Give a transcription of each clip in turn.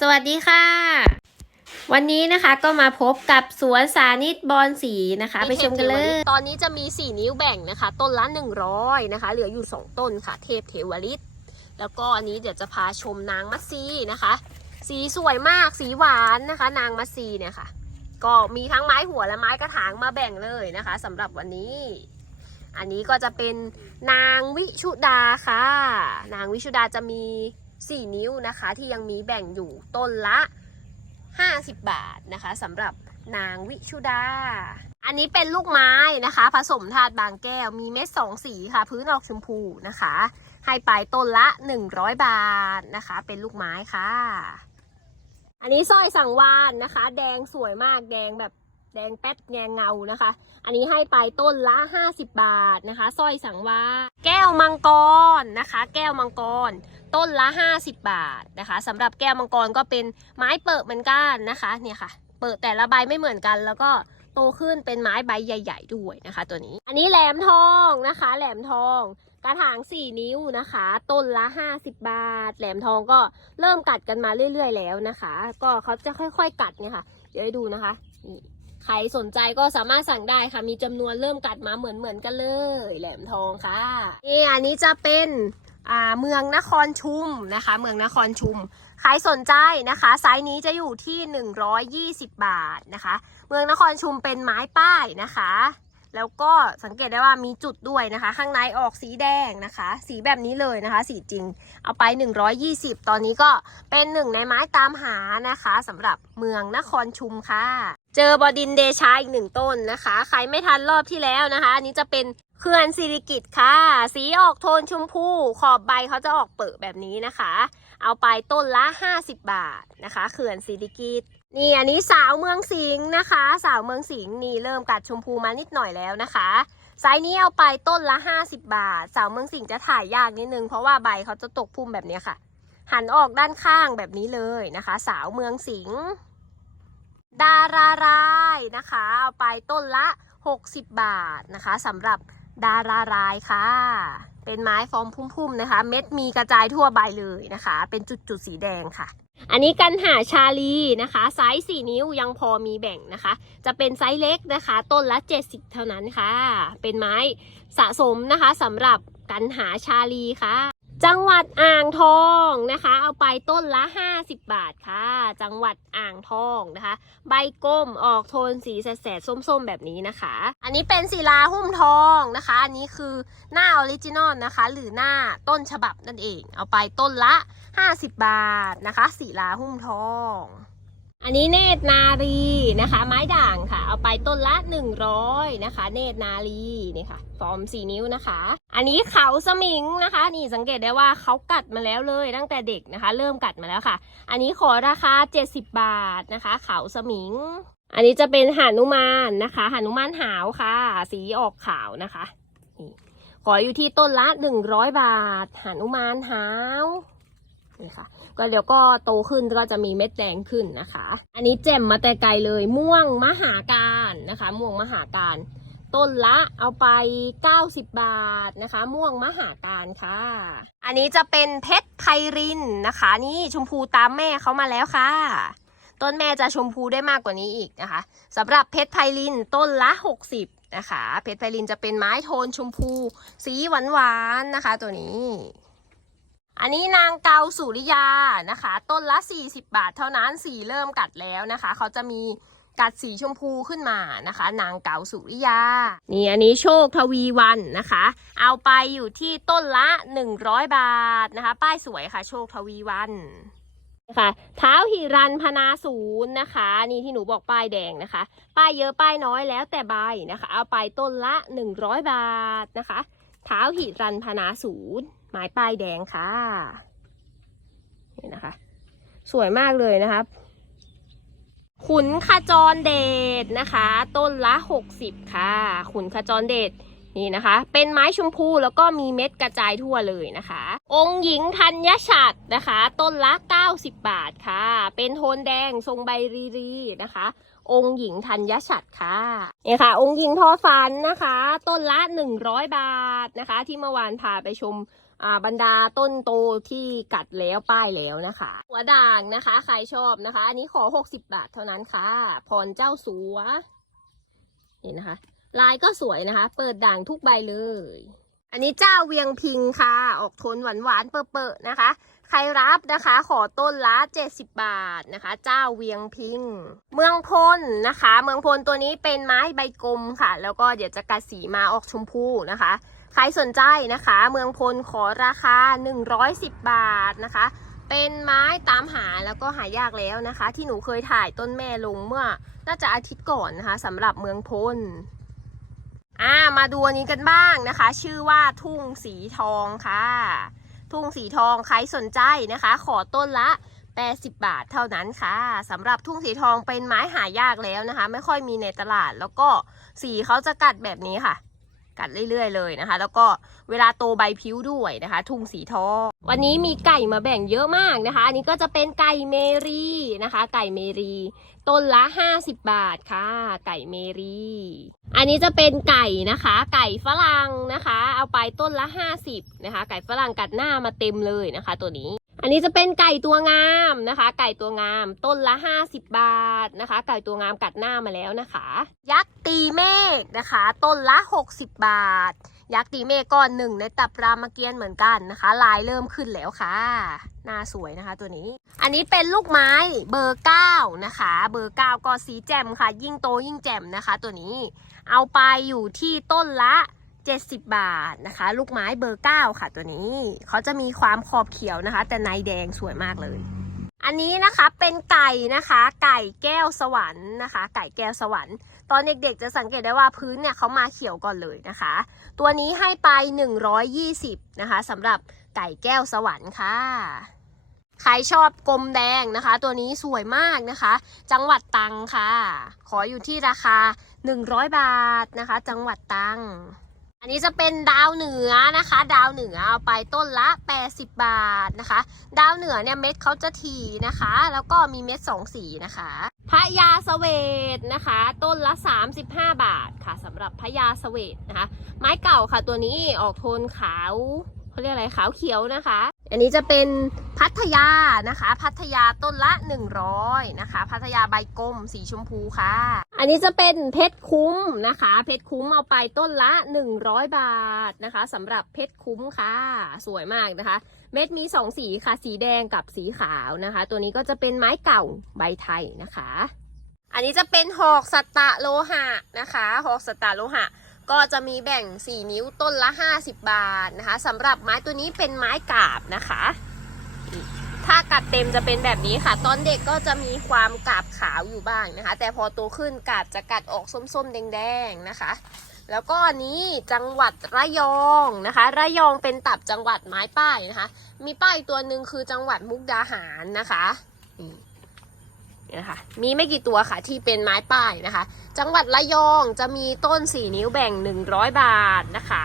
สวัสดีค่ะ วันนี้นะคะก็มาพบกับสวนสานิตบอนสีนะคะ ไปชมกันเลย ตอนนี้จะมี 4 นิ้วแบ่งนะคะ ต้นละ 100 นะคะ เหลืออยู่ 2 ต้นค่ะ เทพเทวฤทธิ์แล้วก็อันนี้เดี๋ยวจะพาชมนางมัตซีนะคะ สีสวยมากสีหวานนะคะ นางมัตซีเนี่ยค่ะ ก็มีทั้งไม้หัวและไม้กระถางมาแบ่งเลยนะคะสำหรับวันนี้ อันนี้ก็จะเป็นนางวิชุดาค่ะ นางวิชุดาจะมี 4 นิ้วนะคะที่ยังมีแบ่งอยู่ต้นละ 50 บาทนะคะสำหรับนางวิชุดา อันนี้เป็นลูกไม้นะคะ ผสมธาตุบางแก้วมีเม็ดสองสีค่ะ พื้นออกชมพูนะคะ ให้ไปต้นละ 100 บาทนะคะ เป็นลูกไม้ค่ะ อันนี้สร้อยสังวานนะคะ แดงสวยมากแดงแบบ แดงแป๊ดแงเงานะคะ อันนี้ให้ไปต้นละ 50 บาทนะคะสร้อยสังวาลแก้วมังกรนะคะ แก้วมังกร ต้นละ 50 บาทนะคะสำหรับแก้วมังกรก็เป็นไม้เปิดเหมือนกันนะคะเนี่ยค่ะ เปิดแต่ละใบไม่เหมือนกัน แล้วก็โตขึ้นเป็นไม้ใบใหญ่ ๆ ด้วยนะคะ ตัวนี้ อันนี้แหลมทองนะคะ แหลมทองกระถาง 4 นิ้วนะคะ ต้นละ 50 บาท แหลมทองก็เริ่มกัดกันมาเรื่อย ๆ แล้วนะคะ ก็เขาจะค่อย ๆ กัดเนี่ยค่ะ เดี๋ยวให้ดูนะคะนี่ ใครสนใจก็สามารถสั่งได้ค่ะ มีจำนวนเริ่มกัดมาเหมือนๆกันเลย แหลมทองค่ะนี่อันนี้จะเป็นเมืองนครชุมนะคะ เมืองนครชุม ใครสนใจนะคะ ไซส์นี้จะอยู่ที่ 120 บาทนะคะ เมืองนครชุมเป็นไม้ป้ายนะคะ แล้วก็สังเกตได้ว่ามีจุดด้วยนะคะ ข้างในออกสีแดงนะคะ สีแบบนี้เลยนะคะ สีจริง เอาไป 120 ตอนนี้ก็เป็นหนึ่งในไม้ตามหานะคะสำหรับเมืองนครชุมค่ะ เจอบอดินเดชาอีกหนึ่งต้นนะคะ ใครไม่ทันรอบที่แล้วนะคะ อันนี้จะเป็นเขื่อนสิริกิตค่ะ สีออกโทนชมพู ขอบใบเขาจะออกเปิดแบบนี้นะคะ เอาไปต้นละ 50 บาทนะคะเขื่อนสิริกิตนี่อันนี้สาวเมืองสิงห์นะคะ สาวเมืองสิงห์นี่เริ่มกัดชมพูมานิดหน่อยแล้วนะคะไซส์นี้เอาไปต้นละ 50 บาท สาวเมืองสิงห์จะถ่ายยากนิดนึงเพราะว่าใบเขาจะตกพุ่มแบบนี้ค่ะ หันออกด้านข้างแบบนี้เลยนะคะ สาวเมืองสิงห์ ดารารายนะคะ เอาไปต้นละ 60 บาทนะคะสำหรับดารารายค่ะ เป็นไม้ฟอร์มพุ่มๆนะคะ เม็ดมีกระจายทั่วใบเลยนะคะ เป็นจุดๆสีแดงค่ะ อันนี้กันหาชาลีนะคะ ไซส์4นิ้วยังพอมีแบ่งนะคะ จะเป็นไซส์เล็กนะคะ ต้นละ 70 เท่านั้นค่ะ เป็นไม้สะสมนะคะสำหรับกันหาชาลีค่ะ จังหวัดอ่างทองนะคะ เอาไปต้นละ 50 บาทค่ะ จังหวัดอ่างทองนะคะ ใบก้มออกโทนสีแสดๆส้มๆแบบนี้นะคะ อันนี้เป็นศิลาหุ้มทองนะคะ อันนี้คือหน้าออริจินอลนะคะ หรือหน้าต้นฉบับนั่นเอง เอาไปต้นละ 50 บาทนะคะศิลาหุ้มทอง อันนี้เนตรนารีนะคะ ไม้ด่างค่ะ เอาไปต้นละ 100 นะคะ เนตรนารีนี่ค่ะ ฟอร์ม4นิ้วนะคะ อันนี้เขาสมิงนะคะ นี่สังเกตได้ว่าเขากัดมาแล้วเลยตั้งแต่เด็กนะคะ เริ่มกัดมาแล้วค่ะ อันนี้ขอราคา 70 บาทนะคะ เขาสมิง อันนี้จะเป็นหานุมานนะคะหานุมานหาวค่ะ สีออกขาวนะคะนี่ขออยู่ที่ต้นละ 100 บาทหานุมานหาว นี่ค่ะ ก็เดี๋ยวก็โตขึ้นก็จะมีเม็ดแดงขึ้นนะคะ อันนี้แจ่มมาแต่ไกลเลยม่วงมหาการนะคะ ม่วงมหาการต้นละเอาไป 90 บาทนะคะ ม่วงมหาการค่ะ อันนี้จะเป็นเพชรไพรินนะคะ นี่ชมพูตามแม่เขามาแล้วค่ะ ต้นแม่จะชมพูได้มากกว่านี้อีกนะคะสำหรับเพชรไพรินต้นละ 60นะคะ เพชรไพรินจะเป็นไม้โทนชมพู สีหวานๆนะคะ ตัวนี้ อันนี้นางเกาสุริยานะคะ ต้นละ 40 บาทเท่านั้นสีเริ่มกัดแล้วนะคะ เขาจะมีกัดสีชมพูขึ้นมานะคะ นางเกาสุริยา นี่อันนี้โชคทวีวันนะคะ เอาไปอยู่ที่ต้นละ 100 บาทนะคะ ป้ายสวยค่ะ โชคทวีวันนะคะเท้าหิรันพนาศูนย์นะคะ นี่ที่หนูบอกป้ายแดงนะคะ ป้ายเยอะป้ายน้อยแล้วแต่ใบนะคะ เอาไปต้นละ 100 บาทนะคะ เท้าหิรันพนาศูนย์ ไม้ป้ายแดงค่ะ นี่นะคะ สวยมากเลยนะครับขุนขจรเดชนะคะ ต้นละ 60 ค่ะ ขุนขจรเดชนี่นะคะ เป็นไม้ชมพูแล้วก็มีเม็ดกระจายทั่วเลยนะคะ องค์หญิงธัญฉัตรนะคะ ต้นละ 90 บาทค่ะ เป็นโทนแดงทรงใบรีรีนะคะ องค์หญิงธัญฉัตรค่ะนี่ค่ะ องค์หญิงทอฝันนะคะ ต้นละ 100 บาทนะคะ ที่เมื่อวานพาไปชม อ่าบรรดาต้นโตที่กัดแล้วป้ายแล้วนะคะ หัวด่างนะคะ ใครชอบนะคะ อันนี้ขอ60บาทเท่านั้นค่ะพรเจ้าสัวเห็นนะคะ ลายก็สวยนะคะ เปิดด่างทุกใบเลย อันนี้เจ้าเวียงพิงค่ะ ออกโทนหวานหวานๆเปอะๆนะคะ ใครรับนะคะ ขอต้นละ70บาทนะคะ เจ้าเวียงพิง เมืองพลนะคะ เมืองพลตัวนี้เป็นไม้ใบกลมค่ะ แล้วก็เดี๋ยวจะกัดสีมาออกชมพูนะคะ ใครสนใจนะคะ เมืองพลขอราคา 110 บาทนะคะ เป็นไม้ตามหาแล้วก็หายากแล้วนะคะ ที่หนูเคยถ่ายต้นแม่ลงเมื่อ น่าจะอาทิตย์ก่อนนะคะสำหรับเมืองพลอ่ามาดูอันนี้กันบ้างนะคะ ชื่อว่าทุ่งสีทองค่ะ ทุ่งสีทองใครสนใจนะคะ ขอต้นละ 80 บาทเท่านั้นค่ะสำหรับทุ่งสีทองเป็นไม้หายากแล้วนะคะ ไม่ค่อยมีในตลาดแล้วก็สีเขาจะกัดแบบนี้ค่ะ กัดเรื่อยๆเลยนะคะ แล้วก็เวลาโตใบพิ้วด้วยนะคะ ทุ่งสีทองวันนี้มีไก่มาแบ่งเยอะมากนะคะ อันนี้ก็จะเป็นไก่เมรีนะคะ ไก่เมรี ต้นละ 50 บาทค่ะ ไก่เมรี อันนี้จะเป็นไก่นะคะ ไก่ฝรั่งนะคะ เอาไปต้นละ 50นะคะ ไก่ฝรั่งกัดหน้ามาเต็มเลยนะคะ ตัวนี้ อันนี้จะเป็นไก่ตัวงามนะคะ ไก่ตัวงาม ต้นละ 50 บาทนะคะ ไก่ตัวงามกัดหน้ามาแล้วนะคะ ยักษ์ตีเมฆนะคะ ต้นละ 60 บาท ยักษ์ตีเมฆก้อนหนึ่งในตับรามเกียรติเหมือนกันนะคะ ลายเริ่มขึ้นแล้วค่ะหน้าสวยนะคะตัวนี้ อันนี้เป็นลูกไม้เบอร์เก้านะคะ เบอร์เก้าก็สีแจ่มค่ะ ยิ่งโตยิ่งแจ่มนะคะ ตัวนี้ เอาไปอยู่ที่ต้นละ 70 บาทนะคะ ลูกไม้เบอร์เก้าค่ะตัวนี้เขาจะมีความขอบเขียวนะคะ แต่ในแดงสวยมากเลย อันนี้นะคะเป็นไก่นะคะ ไก่แก้วสวรรค์นะคะ ไก่แก้วสวรรค์ ตอนเด็กๆจะสังเกตได้ว่าพื้นเนี่ยเขามาเขียวก่อนเลยนะคะ ตัวนี้ให้ไป 120 นะคะสำหรับไก่แก้วสวรรค์ค่ะใครชอบกลมแดงนะคะ ตัวนี้สวยมากนะคะ จังหวัดตังค่ะ ขออยู่ที่ราคา 100 บาทนะคะ จังหวัดตัง อันนี้จะเป็นดาวเหนือนะคะ ดาวเหนือเอาไปต้นละ 80 บาทนะคะ ดาวเหนือเนี่ยเม็ดเขาจะถีนะคะ แล้วก็มีเม็ดสองสีนะคะพระยาเสวตนะคะ ต้นละ 35 บาทค่ะสำหรับพระยาเสวตนะคะ ไม้เก่าค่ะตัวนี้ออกโทนขาวเขาเรียกอะไรขาวเขียวนะคะ อันนี้จะเป็นพัทยานะคะ พัทยาต้นละ 100นะคะ พัทยาใบกลมสีชมพูค่ะ อันนี้จะเป็นเพชรคุ้มนะคะ เพชรคุ้มเอาไปต้นละ 100 บาทนะคะสำหรับเพชรคุ้มค่ะ สวยมากนะคะ เม็ดมีสองสีค่ะ สีแดงกับสีขาวนะคะ ตัวนี้ก็จะเป็นไม้เก่าใบไทยนะคะ อันนี้จะเป็นหอกสัตตะโลหะนะคะ หอกสัตตะโลหะ ก็จะมีแบ่ง 4 นิ้วต้นละ 50 บาทนะคะสำหรับไม้ตัวนี้เป็นไม้กาบนะคะ ถ้ากัดเต็มจะเป็นแบบนี้ค่ะ ตอนเด็กก็จะมีความกาบขาวอยู่บ้างนะคะ แต่พอโตขึ้นกาบจะกัดออกส้มๆ แดงๆนะคะ แล้วก็อันนี้จังหวัดระยองนะคะ ระยองเป็นตับจังหวัดไม้ป้ายนะคะ มีป้ายตัวหนึ่งคือจังหวัดมุกดาหารนะคะ นะคะมีไม่กี่ตัวค่ะที่เป็นไม้ป้ายนะคะ จังหวัดระยองจะมีต้นสีนิ้วแบ่ง 100 บาทนะคะ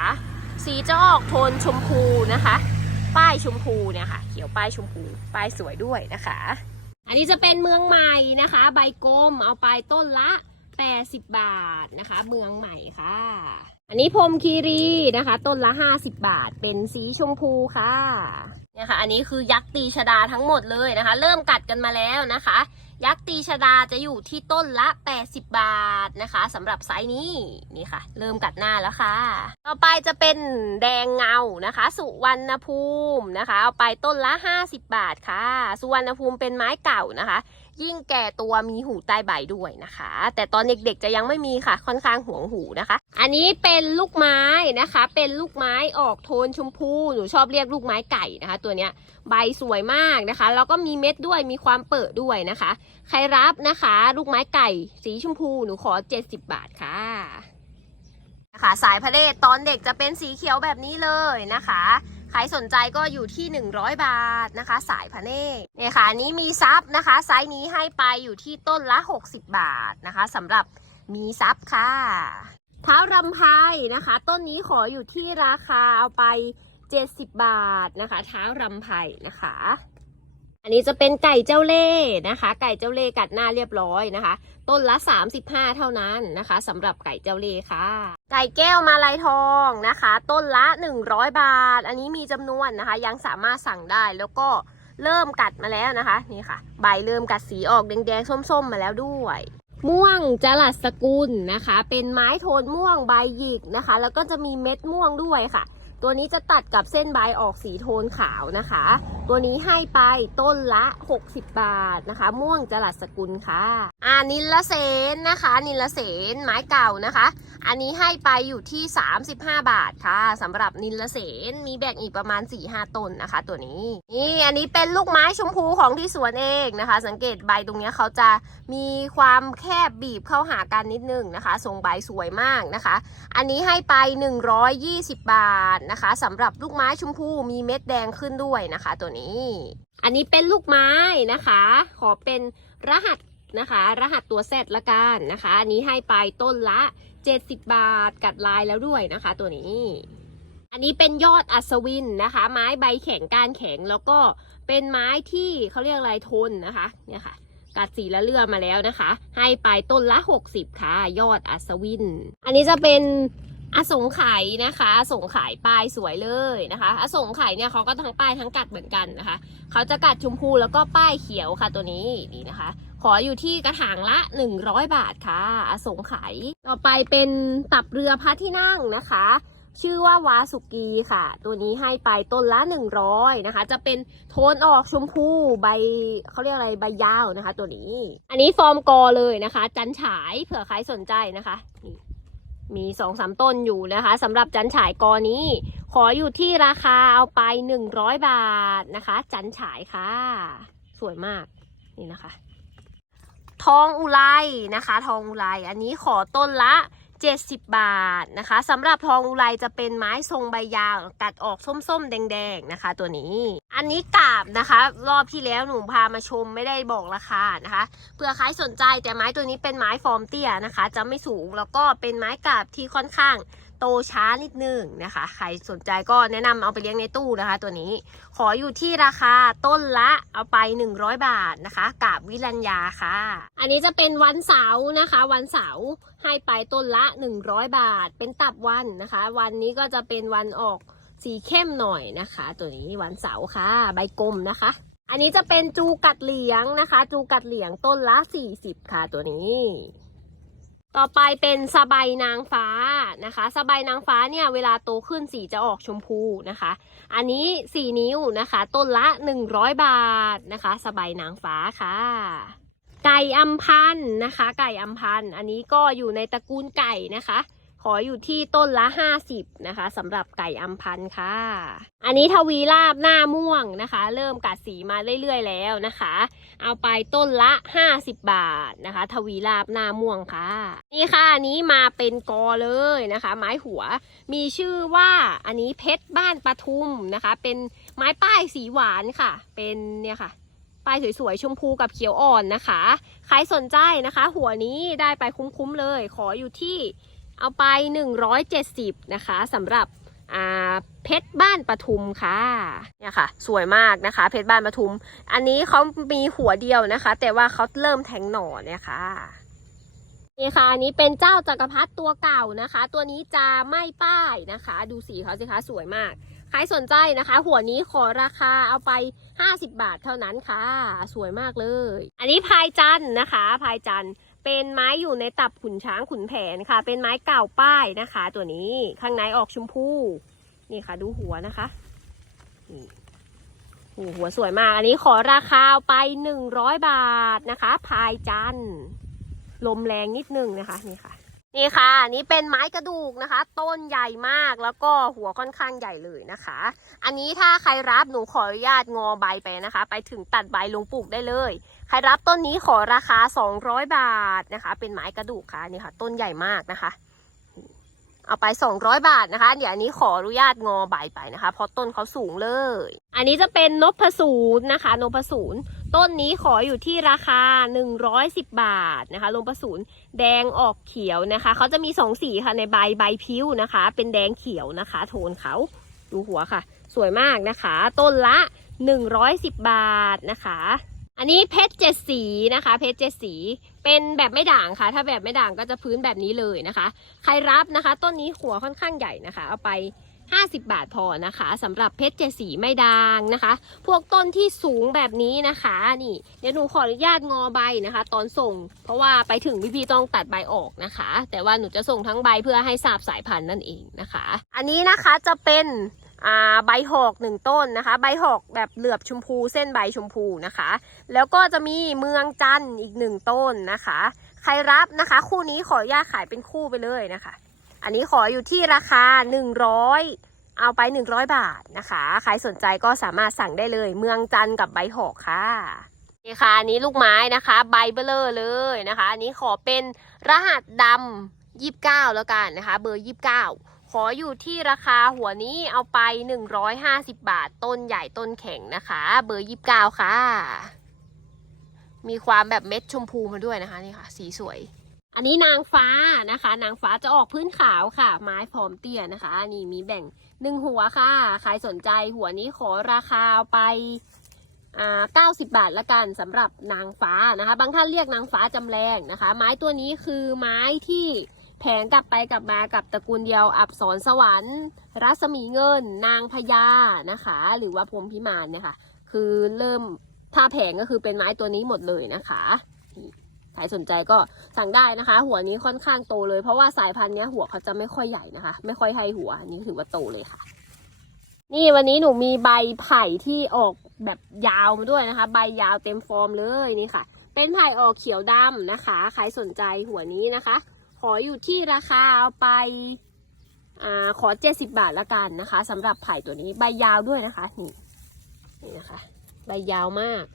สีจะออกโทนชมพูนะคะ ป้ายชมพูเนี่ยค่ะ เขียวป้ายชมพูป้ายสวยด้วยนะคะ อันนี้จะเป็นเมืองใหม่นะคะ ใบกลมเอาไปต้นละ80 บาทนะคะ เมืองใหม่ค่ะ อันนี้พรมคีรีนะคะ ต้นละ 50 บาท เป็นสีชมพูค่ะเนี่ยค่ะ อันนี้คือยักษ์ตีชดาทั้งหมดเลยนะคะ เริ่มกัดกันมาแล้วนะคะ ยักษ์ตีชดาจะอยู่ที่ต้นละ 80 บาทนะคะสำหรับไซส์นี้นี่ค่ะ เริ่มกัดหน้าแล้วค่ะ ต่อไปจะเป็นแดงเงานะคะ สุวรรณภูมินะคะ เอาไปต้นละ 50 บาทค่ะ สุวรรณภูมิเป็นไม้เก่านะคะ ยิ่งแก่ตัวมีหูใต้ใบด้วยนะคะ แต่ตอนเด็กๆจะยังไม่มีค่ะค่อนข้างห่วงหูนะคะ อันนี้เป็นลูกไม้นะคะ เป็นลูกไม้ออกโทนชมพูหนูชอบเรียกลูกไม้ไก่นะคะ ตัวเนี้ยใบสวยมากนะคะแล้วก็มีเม็ดด้วยมีความเปิดด้วยนะคะ ใครรับนะคะ ลูกไม้ไก่สีชมพูหนูขอ 70 บาทค่ะนะคะสายพระเดชตอนเด็กจะเป็นสีเขียวแบบนี้เลยนะคะ รสนใจก็อยู่ที่ 100 บาทนะคะ สายพระเนตรเนี่ยค่ะอันนี้มีซับนะคะ ไซส์นี้ให้ไปอยู่ที่ต้นละ 60 บาทนะคะสำหรับมีซับค่ะ เท้ารำไพนะคะ ต้นนี้ขออยู่ที่ราคาเอาไป 70 บาทนะคะ เท้ารำไพนะคะ อันนี้จะเป็นไก่เจ้าเล่ห์นะคะ ไก่เจ้าเล่ห์กัดหน้าเรียบร้อยนะคะ ต้นละ 35 เท่านั้นนะคะสำหรับไก่เจ้าเล่ห์ค่ะ ไก่แก้วมาลายทองนะคะ ต้นละ 100 บาท อันนี้มีจำนวนนะคะ ยังสามารถสั่งได้แล้วก็เริ่มกัดมาแล้วนะคะนี่ค่ะ ใบเริ่มกัดสีออกแดงๆส้มๆมาแล้วด้วยม่วงจรัสสกุลนะคะ เป็นไม้โทนม่วงใบหยิกนะคะ แล้วก็จะมีเม็ดม่วงด้วยค่ะ ตัวนี้จะตัดกับเส้นใบออกสีโทนขาวนะคะ ตัวนี้ให้ไปต้นละ 60 บาทนะคะ ม่วงจรัสสกุลค่ะ อ่านิลเสนนะคะ นิลเสนไม้เก่านะคะ อันนี้ให้ไปอยู่ที่ 35 บาทค่ะสำหรับนิลเสนมีแบ่งอีกประมาณ 4-5 ต้นนะคะ ตัวนี้นี่อันนี้เป็นลูกไม้ชมพูของที่สวนเองนะคะ สังเกตใบตรงเนี้ยเขาจะมีความแคบบีบเข้าหากันนิดนึงนะคะทรงใบสวยมากนะคะ อันนี้ให้ไป 120 บาทนะคะสำหรับลูกไม้ชมพูมีเม็ดแดงขึ้นด้วยนะคะ ตัวนี้อันนี้เป็นลูกไม้นะคะ ขอเป็นรหัสนะคะ รหัสตัวแซดละกันนะคะ อันนี้ให้ไปต้นละ 70 บาทกัดลายแล้วด้วยนะคะ ตัวนี้ อันนี้เป็นยอดอัศวินนะคะ ไม้ใบแข็งก้านแข็งแล้วก็เป็นไม้ที่เขาเรียกอะไรทนนะคะ เนี่ยค่ะกัดสีละเลื่อมาแล้วนะคะ ให้ไปต้นละ 60 ค่ะ ยอดอัศวิน อันนี้จะเป็น อสงไขยนะคะอสงไขยป้ายสวยเลยนะคะอสงไขยเนี่ยเขาก็ทั้งป้ายทั้งกัดเหมือนกันนะคะ เขาจะกัดชมพูแล้วก็ป้ายเขียวค่ะตัวนี้ดีนะคะ ขออยู่ที่กระถางละ 100 บาทค่ะอสงไขยต่อไปเป็นตับเรือพระที่นั่งนะคะ ชื่อว่าวาสุกีค่ะ ตัวนี้ให้ไปต้นละ 100นะคะ จะเป็นโทนออกชมพูใบเขาเรียกอะไรใบยาวนะคะ ตัวนี้ อันนี้ฟอร์มกอเลยนะคะ จันฉายเผื่อใครสนใจนะคะ มีสองสามต้นอยู่นะคะสำหรับจันฉายกอนี้ ขออยู่ที่ราคาเอาไปหนึ่งร้อยบาทนะคะ จันฉายค่ะ สวยมากนี่นะคะ ทองอุไรนะคะ ทองอุไรอันนี้ขอต้นละ 70 บาทนะคะสำหรับทองอุไรจะเป็นไม้ทรงใบยาวตัดออกส้มๆ แดงๆนะคะ ตัวนี้ อันนี้กาบนะคะ รอบที่แล้วหนูพามาชมไม่ได้บอกราคานะคะเผื่อใครสนใจแต่ไม้ตัวนี้เป็นไม้ฟอร์มเตี้ยนะคะ จะไม่สูงแล้วก็เป็นไม้กาบที่ค่อนข้าง โตช้านิดนึงนะคะ ใครสนใจก็แนะนำเอาไปเลี้ยงในตู้นะคะ ตัวนี้ ขออยู่ที่ราคาต้นละเอาไป 100 บาทนะคะกาบวิรัญญาค่ะ อันนี้จะเป็นวันเสาร์นะคะ วันเสาร์ให้ไปต้นละ 100 บาท เป็นตับวันนะคะ วันนี้ก็จะเป็นวันออกสีเข้มหน่อยนะคะ ตัวนี้วันเสาร์ค่ะ ใบกลมนะคะ อันนี้จะเป็นจูกัดเหลียงนะคะ จูกัดเหลียงต้นละ 40 ค่ะตัวนี้ ต่อไปเป็นสบายนางฟ้านะคะ สบายนางฟ้าเนี่ยเวลาโตขึ้นสีจะออกชมพูนะคะ อันนี้ 4 นิ้วนะคะ ต้นละ 100 บาทนะคะ สบายนางฟ้าค่ะ ไก่อัมพันธ์นะคะ ไก่อัมพันธ์อันนี้ก็อยู่ในตระกูลไก่นะคะ ออยู่ที่ต้นละ 50นะคะสำหรับไก่อัมพันธ์ค่ะ อันนี้ทวีลาบหน้าม่วงนะคะ เริ่มกัดสีมาเรื่อยๆแล้วนะคะ เอาไปต้นละ 50 บาทนะคะ ทวีลาบหน้าม่วงค่ะ นี่ค่ะอันนี้มาเป็นกอเลยนะคะ ไม้หัวมีชื่อว่าอันนี้เพชรบ้านปทุมนะคะ เป็นไม้ป้ายสีหวานค่ะ เป็นเนี่ยค่ะป้ายสวยๆ ชมพูกับเขียวอ่อนนะคะ ใครสนใจนะคะ หัวนี้ได้ไปคุ้มๆเลย ขออยู่ที่ เอาไป 170 นะคะสำหรับเพชรบ้านปทุมค่ะเนี่ยค่ะ สวยมากนะคะ เพชรบ้านปทุม อันนี้เขามีหัวเดียวนะคะ แต่ว่าเขาเริ่มแทงหน่อเนี่ยค่ะนี่ค่ะอันนี้เป็นเจ้าจักรพรรดิตัวเก่านะคะ ตัวนี้จะไม่ป้ายนะคะ ดูสีเขาสิคะสวยมาก ใครสนใจนะคะ หัวนี้ขอราคาเอาไป 50 บาทเท่านั้นค่ะ สวยมากเลย อันนี้พายจันนะคะพายจันท เป็นไม้อยู่ในตับขุนช้างขุนแผนค่ะ เป็นไม้เก่าป้ายนะคะ ตัวนี้ข้างในออกชมพูนี่ค่ะ ดูหัวนะคะนี่โอ้หัวสวยมาก อันนี้ขอราคาเอาไป100บาทนะคะ พายจันลมแรงนิดนึงนะคะนี่ค่ะ นี่ค่ะอันนี่เป็นไม้กระดูกนะคะ ต้นใหญ่มากแล้วก็หัวค่อนข้างใหญ่เลยนะคะ อันนี้ถ้าใครรับหนูขออนุญาตงอใบไปนะคะ ไปถึงตัดใบลงปลูกได้เลย ใครรับต้นนี้ขอราคา 200 บาทนะคะ เป็นไม้กระดูกค่ะนี่ค่ะ ต้นใหญ่มากนะคะ เอาไป 200 บาทนะคะ เดี๋ยวอันนี้ขออนุญาตงอใบไปนะคะ เพราะต้นเขาสูงเลย อันนี้จะเป็นนพสูรนะคะนพสูรต้นนี้ขออยู่ที่ราคา 110 บาทนะคะนพสูรแดงออกเขียวนะคะเขาจะมีสองสีค่ะในใบใบพิ้วนะคะ เป็นแดงเขียวนะคะ โทนเขาดูหัวค่ะ สวยมากนะคะ ต้นละ 110 บาทนะคะ อันนี้เพชรเจ็ดสีนะคะ เพชรเจ็ดสีเป็นแบบไม่ด่างค่ะ ถ้าแบบไม่ด่างก็จะพื้นแบบนี้เลยนะคะ ใครรับนะคะ ต้นนี้หัวค่อนข้างใหญ่นะคะ เอาไป 50 บาทพอนะคะสำหรับเพชรเจ็ดสีไม่ด่างนะคะ พวกต้นที่สูงแบบนี้นะคะนี่เดี๋ยวหนูขออนุญาตงอใบนะคะ ตอนส่ง เพราะว่าไปถึงพี่ๆต้องตัดใบออกนะคะ แต่ว่าหนูจะส่งทั้งใบเพื่อให้ทราบสายพันธุ์นั่นเองนะคะ อันนี้นะคะจะเป็น ใบหอกหนึ่งต้นนะคะ ใบหอกแบบเหลือบชมพูเส้นใบชมพูนะคะ แล้วก็จะมีเมืองจันทร์อีกหนึ่งต้นนะคะ ใครรับนะคะ คู่นี้ขออนุญาตขายเป็นคู่ไปเลยนะคะ อันนี้ขออยู่ที่ราคา 100 เอาไป 100 บาทนะคะ ใครสนใจก็สามารถสั่งได้เลย เมืองจันทร์กับใบหอกค่ะนี่ค่ะอันนี้ลูกไม้นะคะ ใบเบลอเลยนะคะ อันนี้ขอเป็นรหัสดำยี่สิบเก้าแล้วกันนะคะ เบอร์ยี่สิบเก้า ขออยู่ที่ราคาหัวนี้เอาไป 150 บาท ต้นใหญ่ต้นแข็งนะคะ เบอร์ 29 ค่ะ มีความแบบเม็ดชมพูมาด้วยนะคะนี่ค่ะ สีสวย อันนี้นางฟ้านะคะ นางฟ้าจะออกพื้นขาวค่ะ ไม้พร้อมเตี้ยนะคะ นี่มีแบ่งหนึ่งหัวค่ะ ใครสนใจหัวนี้ขอราคาเอาไปอ่า90 บาทละกันสำหรับนางฟ้านะคะ บางท่านเรียกนางฟ้าจำแรงนะคะ ไม้ตัวนี้คือไม้ที่ แผงกลับไปกลับมากับตระกูลเดียวอับสรสวรรค์ รัศมีเงิน นางพญานะคะ หรือว่าพรมพิมานเนี่ยค่ะ คือเริ่มถ้าแผงก็คือเป็นไม้ตัวนี้หมดเลยนะคะใครสนใจก็สั่งได้นะคะ หัวนี้ค่อนข้างโตเลย เพราะว่าสายพันธุ์เนี้ยหัวเขาจะไม่ค่อยใหญ่นะคะ ไม่ค่อยให้หัวอันนี้ถือว่าโตเลยค่ะ นี่วันนี้หนูมีใบไผ่ที่ออกแบบยาวมาด้วยนะคะ ใบยาวเต็มฟอร์มเลยนี่ค่ะ เป็นไผ่ออกเขียวดำนะคะ ใครสนใจหัวนี้นะคะ ขออยู่ที่ราคาเอาไปอ่าขอ70บบาทละกันนะคะสำหรับไผ่ตัวนี้ใบยาวด้วยนะคะนี่นี่นะคะ ใบยาวมาก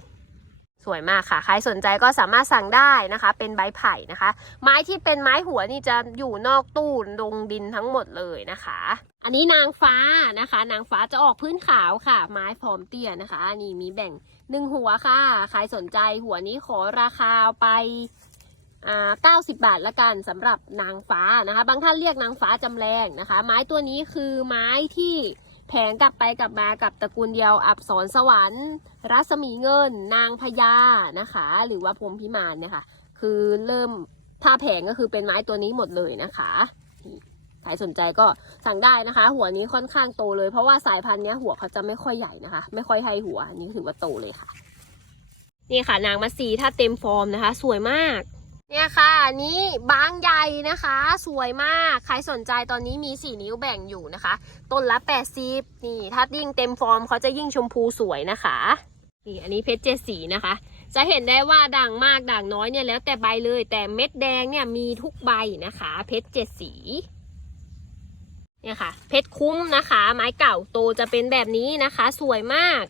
สวยมากค่ะ ใครสนใจก็สามารถสั่งได้นะคะ เป็นใบไผ่นะคะ ไม้ที่เป็นไม้หัวนี่จะอยู่นอกตู้ลงดินทั้งหมดเลยนะคะ อันนี้นางฟ้านะคะ นางฟ้าจะออกพื้นขาวค่ะ ไม้พร้อมเตี้ยนะคะ นี่มีแบ่งหนึ่งหัวค่ะ ใครสนใจหัวนี้ขอราคาไป อ่า90 บาทละกันสำหรับนางฟ้านะคะ บางท่านเรียกนางฟ้าจำแรงนะคะ ไม้ตัวนี้คือไม้ที่แผงกลับไปกลับมากับตระกูลเดียวอับสรสวรรค์ รัศมีเงิน นางพญานะคะ หรือว่าพรมพิมานเนี่ยค่ะคือเริ่มถ้าแผงก็คือเป็นไม้ตัวนี้หมดเลยนะคะใครสนใจก็สั่งได้นะคะ หัวนี้ค่อนข้างโตเลยเพราะว่าสายพันธุ์เนี้ยหัวเขาจะไม่ค่อยใหญ่นะคะ ไม่ค่อยให้หัวอันนี้ถือว่าโตเลยค่ะ นี่ค่ะนางมัสซีถ้าเต็มฟอร์มนะคะ สวยมาก เนี่ยค่ะอันนี้บางใหญ่นะคะ สวยมาก ใครสนใจตอนนี้มี 4 นิ้วแบ่งอยู่นะคะ ต้นละ 80 นี่ ถ้ายิ่งเต็มฟอร์มเขาจะยิ่งชมพูสวยนะคะนี่อันนี้เพชรเจดสีนะคะ จะเห็นได้ว่าด่างมากด่างน้อยเนี่ยแล้วแต่ใบเลยแต่เม็ดแดงเนี่ยมีทุกใบนะคะ เพชรเจ็ดสีเนี่ยค่ะ เพชรคุ้มนะคะ ไม้เก่าโตจะเป็นแบบนี้นะคะ สวยมาก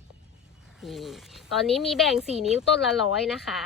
นี่ตอนนี้มีแบ่ง4นิ้วต้นละร้อยนะคะ